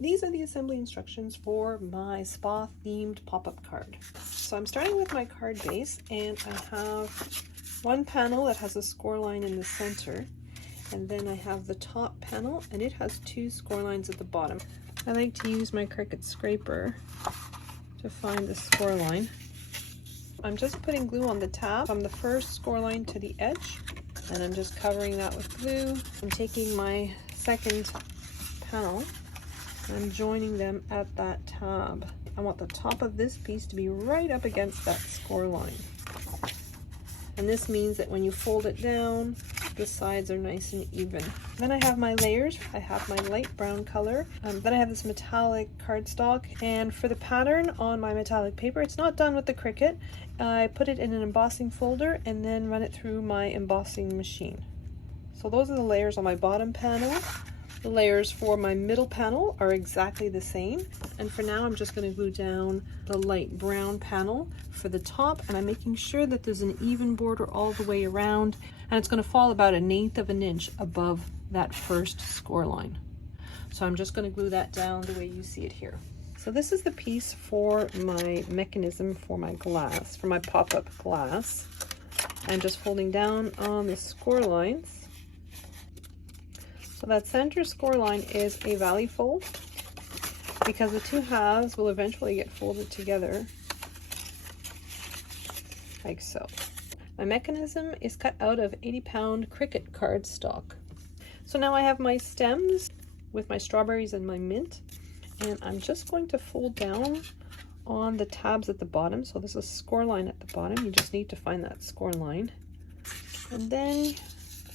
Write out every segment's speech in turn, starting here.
These are the assembly instructions for my spa themed pop-up card. So I'm starting with my card base, and I have one panel that has a score line in the center, and then I have the top panel and it has two score lines at the bottom. I like to use my Cricut scraper to find the score line. I'm just putting glue on the tab from the first score line to the edge, and I'm just covering that with glue. I'm taking my second panel, I'm joining them at that tab. I want the top of this piece to be right up against that score line. And this means that when you fold it down, the sides are nice and even. Then I have my layers. I have my light brown color. Then I have this metallic cardstock. And for the pattern on my metallic paper, it's not done with the Cricut. I put it in an embossing folder and then run it through my embossing machine. So those are the layers on my bottom panel. The layers for my middle panel are exactly the same. And for now, I'm just going to glue down the light brown panel for the top, and I'm making sure that there's an even border all the way around, and it's going to fall about 1/8 of an inch above that first score line. So I'm just going to glue that down the way you see it here. So this is the piece for my mechanism for my glass, for my pop-up glass. I'm just folding down on the score lines. So that center score line is a valley fold because the two halves will eventually get folded together like so. My mechanism is cut out of 80-pound Cricut cardstock. So now I have my stems with my strawberries and my mint, and I'm just going to fold down on the tabs at the bottom. So there's a score line at the bottom. You just need to find that score line. And then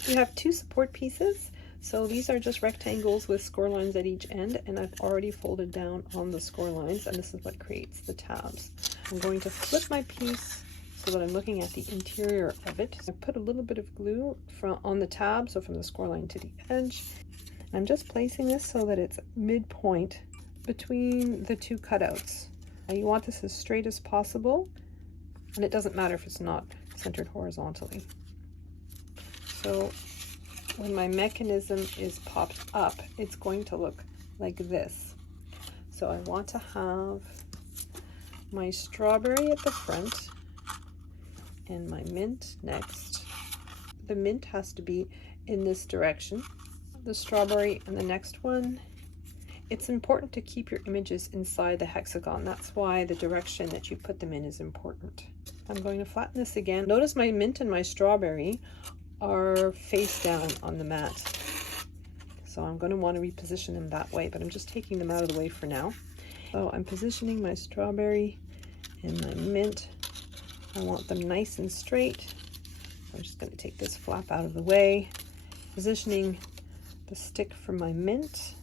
you have two support pieces. So these are just rectangles with score lines at each end, and I've already folded down on the score lines, and this is what creates the tabs. I'm going to flip my piece so that I'm looking at the interior of it. I put a little bit of glue on the tab, so from the score line to the edge. I'm just placing this so that it's midpoint between the two cutouts. Now you want this as straight as possible, and it doesn't matter if it's not centered horizontally. So when my mechanism is popped up, it's going to look like this. So I want to have my strawberry at the front and my mint next. The mint has to be in this direction. The strawberry and the next one. It's important to keep your images inside the hexagon. That's why the direction that you put them in is important. I'm going to flatten this again. Notice my mint and my strawberry are face down on the mat. So I'm going to want to reposition them that way, but I'm just taking them out of the way for now. So I'm positioning my strawberry and my mint. I want them nice and straight. I'm just going to take this flap out of the way, positioning the stick for my mint,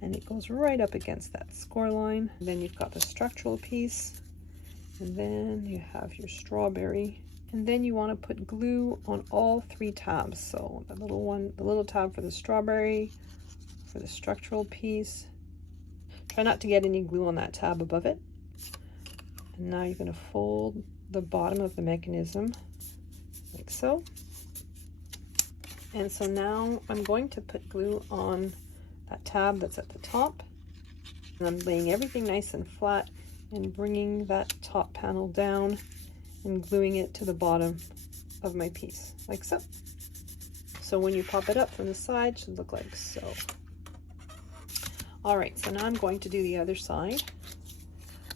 and it goes right up against that score line. And then you've got the structural piece, and then you have your strawberry. And then you want to put glue on all three tabs. So the little one, the little tab for the strawberry, for the structural piece. Try not to get any glue on that tab above it. And now you're going to fold the bottom of the mechanism like so. And so now I'm going to put glue on that tab that's at the top. And I'm laying everything nice and flat and bringing that top panel down and gluing it to the bottom of my piece, like so. So when you pop it up from the side, it should look like so. All right, so now I'm going to do the other side.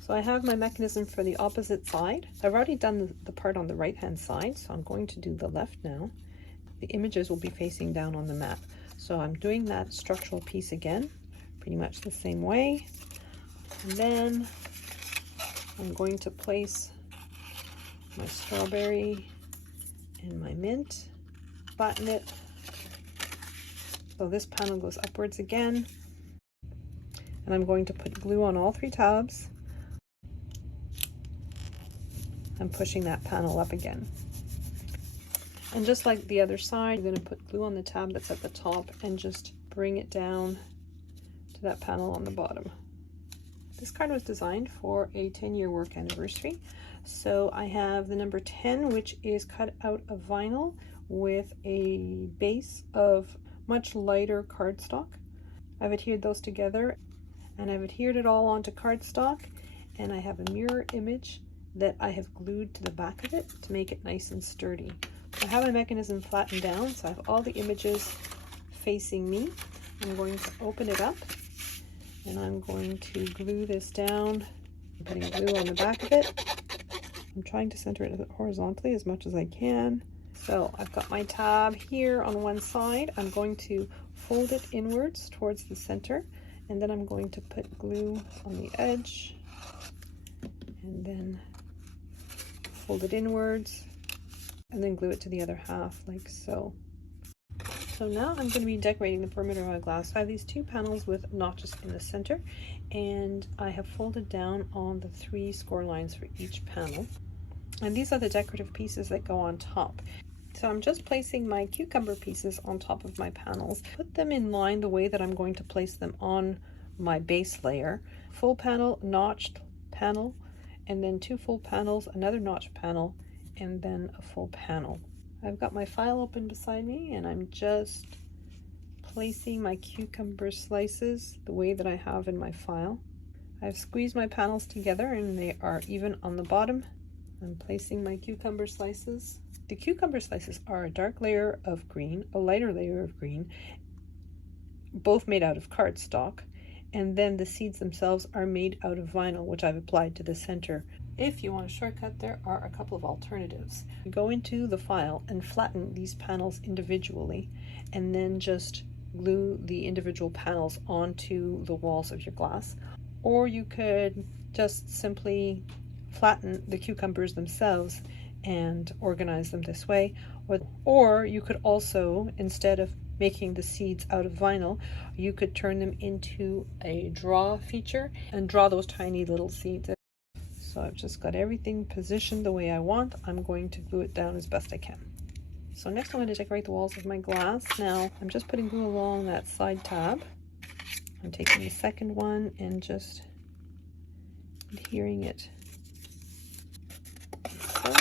So I have my mechanism for the opposite side. I've already done the part on the right-hand side, so I'm going to do the left now. The images will be facing down on the mat. So I'm doing that structural piece again, pretty much the same way. And then I'm going to place my strawberry and my mint, flatten it so this panel goes upwards again, and I'm going to put glue on all three tabs. I'm pushing that panel up again, and just like the other side, I'm going to put glue on the tab that's at the top and just bring it down to that panel on the bottom. This card was designed for a 10-year work anniversary. So I have the number 10, which is cut out of vinyl with a base of much lighter cardstock. I've adhered those together. And I've adhered it all onto cardstock, and I have a mirror image that I have glued to the back of it to make it nice and sturdy. I have my mechanism flattened down, so I have all the images facing me. I'm going to open it up, and I'm going to glue this down. I'm putting glue on the back of it. I'm trying to center it horizontally as much as I can. So I've got my tab here on one side. I'm going to fold it inwards towards the center, and then I'm going to put glue on the edge, and then fold it inwards, and then glue it to the other half like so. So now I'm going to be decorating the perimeter of my glass. I have these 2 panels with notches in the center, and I have folded down on the 3 score lines for each panel. And these are the decorative pieces that go on top. So I'm just placing my cucumber pieces on top of my panels. Put them in line the way that I'm going to place them on my base layer. Full panel, notched panel, and then 2 full panels, another notched panel, and then a full panel. I've got my file open beside me, and I'm just placing my cucumber slices the way that I have in my file. I've squeezed my panels together and they are even on the bottom. I'm placing my cucumber slices. The cucumber slices are a dark layer of green, a lighter layer of green, both made out of cardstock, and then the seeds themselves are made out of vinyl, which I've applied to the center. If you want a shortcut, there are a couple of alternatives. You go into the file and flatten these panels individually, and then just glue the individual panels onto the walls of your glass. Or you could just simply flatten the cucumbers themselves and organize them this way. Or you could also, instead of making the seeds out of vinyl, you could turn them into a draw feature and draw those tiny little seeds. So I've just got everything positioned the way I want. I'm going to glue it down as best I can. So next I'm going to decorate the walls of my glass. Now I'm just putting glue along that side tab. I'm taking the second one and just adhering it. So.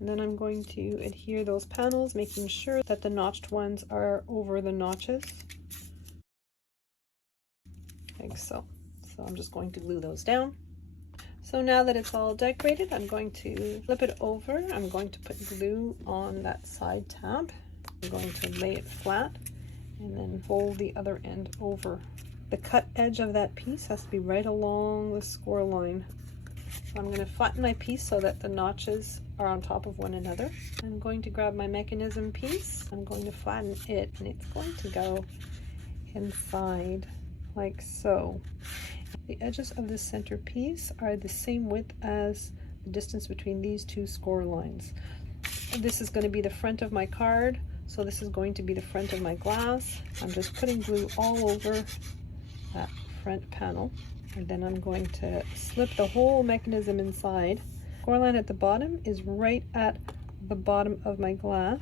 And then I'm going to adhere those panels, making sure that the notched ones are over the notches, like so. So I'm just going to glue those down. So now that it's all decorated, I'm going to flip it over. I'm going to put glue on that side tab. I'm going to lay it flat and then fold the other end over. The cut edge of that piece has to be right along the score line. So I'm going to flatten my piece so that the notches are on top of one another. I'm going to grab my mechanism piece. I'm going to flatten it, and it's going to go inside like so. The edges of the center piece are the same width as the distance between these 2 score lines. This is going to be the front of my card, so this is going to be the front of my glass. I'm just putting glue all over that front panel, and then I'm going to slip the whole mechanism inside. Score line at the bottom is right at the bottom of my glass,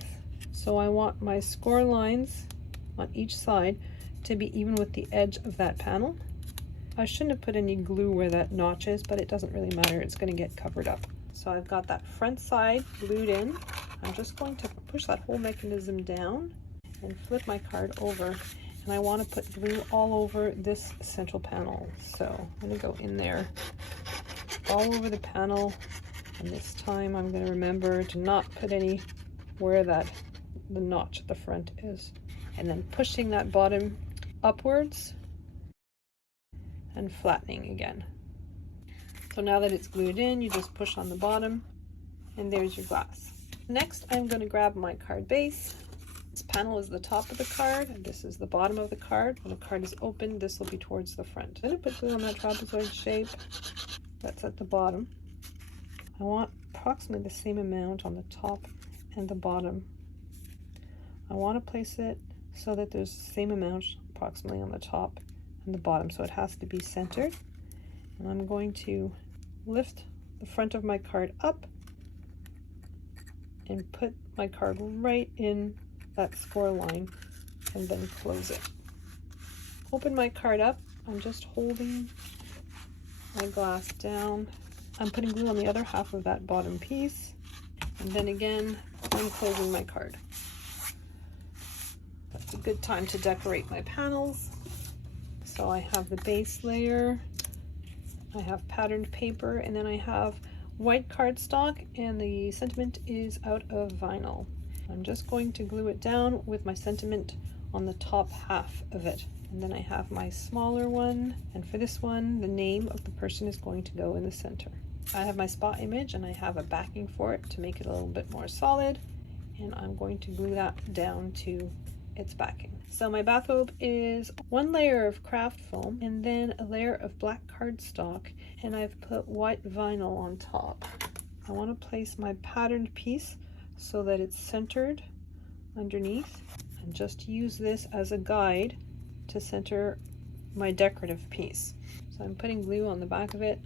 so I want my score lines on each side to be even with the edge of that panel. I shouldn't have put any glue where that notch is, but it doesn't really matter. It's going to get covered up. So I've got that front side glued in. I'm just going to push that whole mechanism down and flip my card over. And I want to put glue all over this central panel. So I'm going to go in there all over the panel. And this time I'm going to remember to not put any where the notch at the front is. And then pushing that bottom upwards and flattening again. So now that it's glued in, you just push on the bottom and there's your glass. Next, I'm going to grab my card base. This panel is the top of the card, and this is the bottom of the card. When the card is open, this will be towards the front. I'm going to put glue on that trapezoid shape that's at the bottom. I want approximately the same amount on the top and the bottom. I want to place it so that there's the same amount approximately on the top and the bottom, so it has to be centered. And I'm going to lift the front of my card up and put my card right in that score line and then close it. Open my card up. I'm just holding my glass down. I'm putting glue on the other half of that bottom piece, and then again I'm closing my card. That's a good time to decorate my panels. So I have the base layer, I have patterned paper, and then I have white cardstock, and the sentiment is out of vinyl. I'm just going to glue it down with my sentiment on the top half of it. And then I have my smaller one, and for this one, the name of the person is going to go in the center. I have my spot image, and I have a backing for it to make it a little bit more solid, and I'm going to glue that down to its backing. So my bathrobe is one layer of craft foam and then a layer of black cardstock, and I've put white vinyl on top. I want to place my patterned piece so that it's centered underneath, and just use this as a guide to center my decorative piece. So I'm putting glue on the back of it,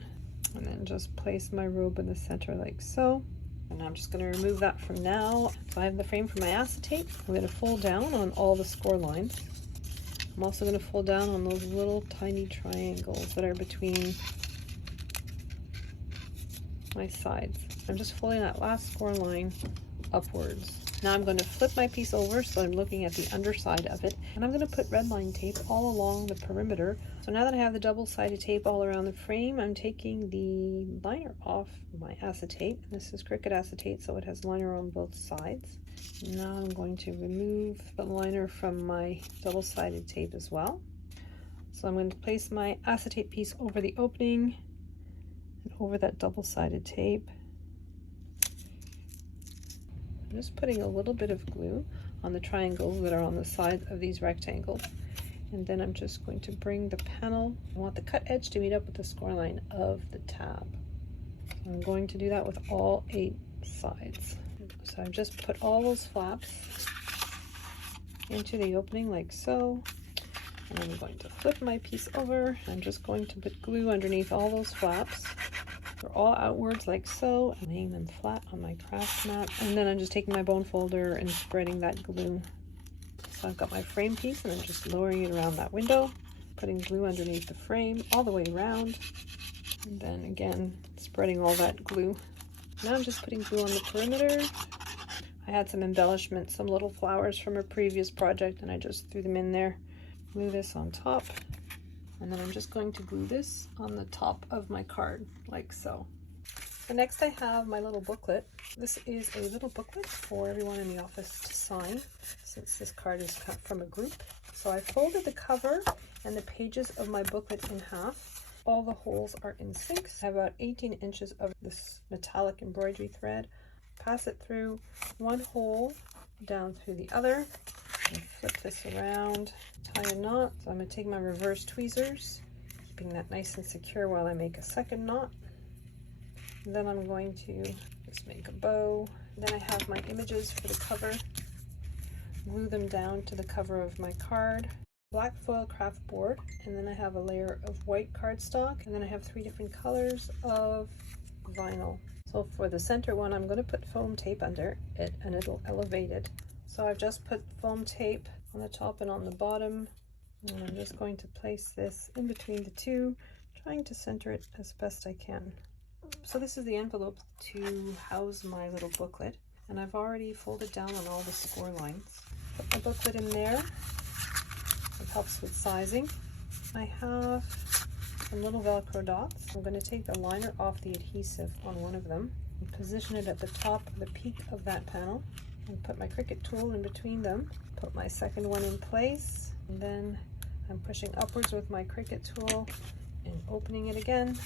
and then just place my robe in the center like so. And I'm just going to remove that from now. So I have the frame for my acetate. I'm going to fold down on all the score lines. I'm also going to fold down on those little tiny triangles that are between my sides. I'm just folding that last score line upwards. Now I'm going to flip my piece over so I'm looking at the underside of it, and I'm going to put red line tape all along the perimeter. So now that I have the double-sided tape all around the frame, I'm taking the liner off my acetate. This is Cricut acetate, so it has liner on both sides. Now I'm going to remove the liner from my double-sided tape as well. So I'm going to place my acetate piece over the opening and over that double-sided tape. I'm just putting a little bit of glue on the triangles that are on the sides of these rectangles. And then I'm just going to bring the panel. I want the cut edge to meet up with the score line of the tab. So I'm going to do that with all 8 sides. So I've just put all those flaps into the opening like so. And I'm going to flip my piece over. I'm just going to put glue underneath all those flaps. They're all outwards like so, and laying them flat on my craft mat. And then I'm just taking my bone folder and spreading that glue. So I've got my frame piece, and I'm just lowering it around that window, putting glue underneath the frame all the way around, and then again spreading all that glue. Now I'm just putting glue on the perimeter. I had some embellishments, some little flowers from a previous project, and I just threw them in there. Glue this on top. And then I'm just going to glue this on the top of my card, like so. So next I have my little booklet. This is a little booklet for everyone in the office to sign, since this card is cut from a group. So I folded the cover and the pages of my booklet in half. All the holes are in sync. I have about 18 inches of this metallic embroidery thread. Pass it through one hole, down through the other, and flip this around, tie a knot. So I'm going to take my reverse tweezers, keeping that nice and secure while I make a second knot. And then I'm going to just make a bow. Then I have my images for the cover. Glue them down to the cover of my card. Black foil craft board, and then I have a layer of white cardstock, and then I have 3 different colors of vinyl. So for the center one, I'm going to put foam tape under it, and it'll elevate it. So I've just put foam tape on the top and on the bottom, and I'm just going to place this in between the two, trying to center it as best I can. So this is the envelope to house my little booklet, and I've already folded down on all the score lines. Put my booklet in there. It helps with sizing. I have some little Velcro dots. I'm going to take the liner off the adhesive on one of them and position it at the top of the peak of that panel, and put my Cricut tool in between them. Put my second one in place, and then I'm pushing upwards with my Cricut tool and opening it again.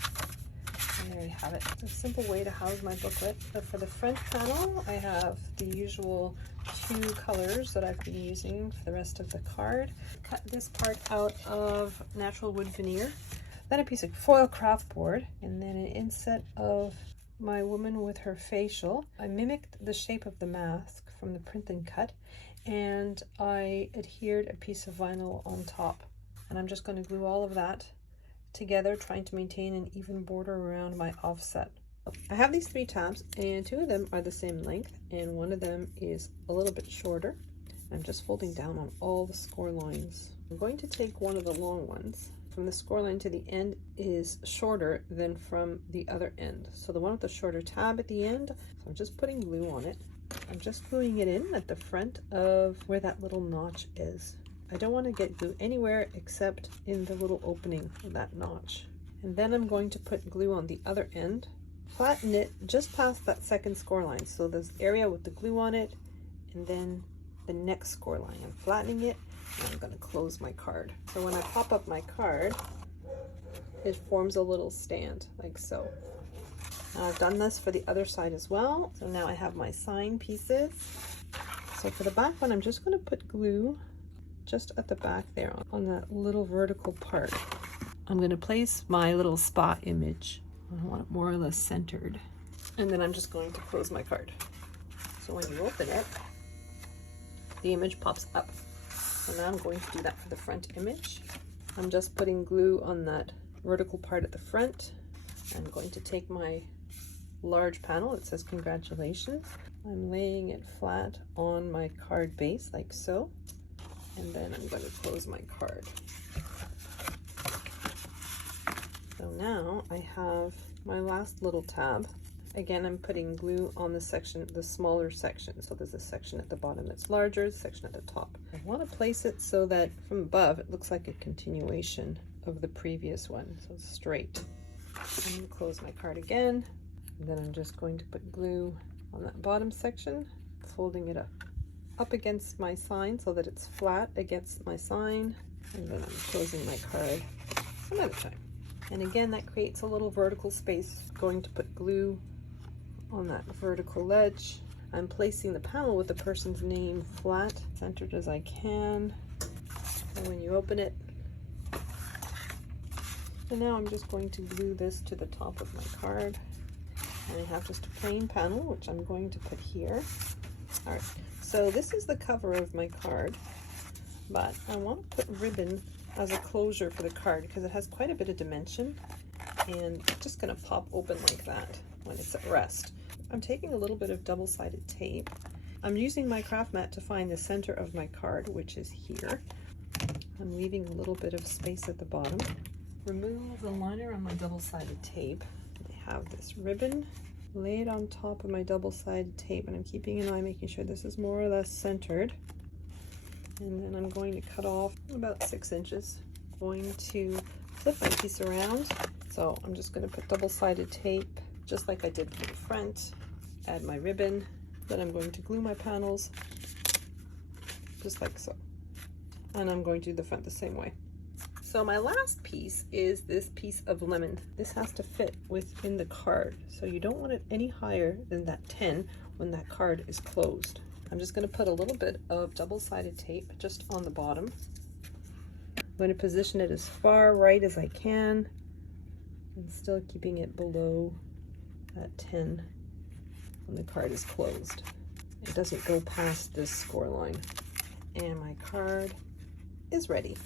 And there you have it. It's a simple way to house my booklet. But for the front panel, I have the usual 2 colors that I've been using for the rest of the card. Cut this part out of natural wood veneer, then a piece of foil craft board, and then an inset of my woman with her facial. I mimicked the shape of the mask from the print and cut, and I adhered a piece of vinyl on top. And I'm just going to glue all of that together, trying to maintain an even border around my offset. I have these 3 tabs, and 2 of them are the same length, and one of them is a little bit shorter. I'm just folding down on all the score lines. I'm going to take one of the long ones. From the score line to the end is shorter than from the other end. So the one with the shorter tab at the end, so I'm just putting glue on it. I'm just gluing it in at the front of where that little notch is. I don't want to get glue anywhere except in the little opening of that notch. And then I'm going to put glue on the other end. Flatten it just past that second score line. So this area with the glue on it, and then the next score line. I'm flattening it, and I'm going to close my card. So when I pop up my card, it forms a little stand like so. Now I've done this for the other side as well. So now I have my sign pieces. So for the back one, I'm just going to put glue just at the back there on that little vertical part. I'm going to place my little spot image. I want it more or less centered. And then I'm just going to close my card. So when you open it, the image pops up. So now I'm going to do that for the front image. I'm just putting glue on that vertical part at the front. I'm going to take my large panel that says congratulations. I'm laying it flat on my card base like so. And then I'm going to close my card. So now I have my last little tab. Again, I'm putting glue on the section, the smaller section. So there's a section at the bottom that's larger, a section at the top. I want to place it so that from above it looks like a continuation of the previous one, so it's straight. I'm going to close my card again, and then I'm just going to put glue on that bottom section, folding it up against my sign so that it's flat against my sign, and then I'm closing my card another time. And again, that creates a little vertical space. I'm going to put glue on that vertical ledge. I'm placing the panel with the person's name flat, centered as I can. And when you open it, and now I'm just going to glue this to the top of my card. And I have just a plain panel, which I'm going to put here. All right, so this is the cover of my card, but I want to put ribbon as a closure for the card because it has quite a bit of dimension, and it's just going to pop open like that when it's at rest. I'm taking a little bit of double-sided tape. I'm using my craft mat to find the center of my card, which is here. I'm leaving a little bit of space at the bottom. Remove the liner on my double-sided tape. I have this ribbon. Lay it on top of my double-sided tape, and I'm keeping an eye, making sure this is more or less centered. And then I'm going to cut off about 6 inches. I'm going to flip my piece around. So I'm just going to put double-sided tape, just like I did for the front. Add my ribbon. Then I'm going to glue my panels, just like so. And I'm going to do the front the same way. So my last piece is this piece of lemon. This has to fit within the card. So you don't want it any higher than that 10 when that card is closed. I'm just going to put a little bit of double-sided tape just on the bottom. I'm going to position it as far right as I can and still keeping it below that 10 when the card is closed. It doesn't go past this score line. And my card is ready.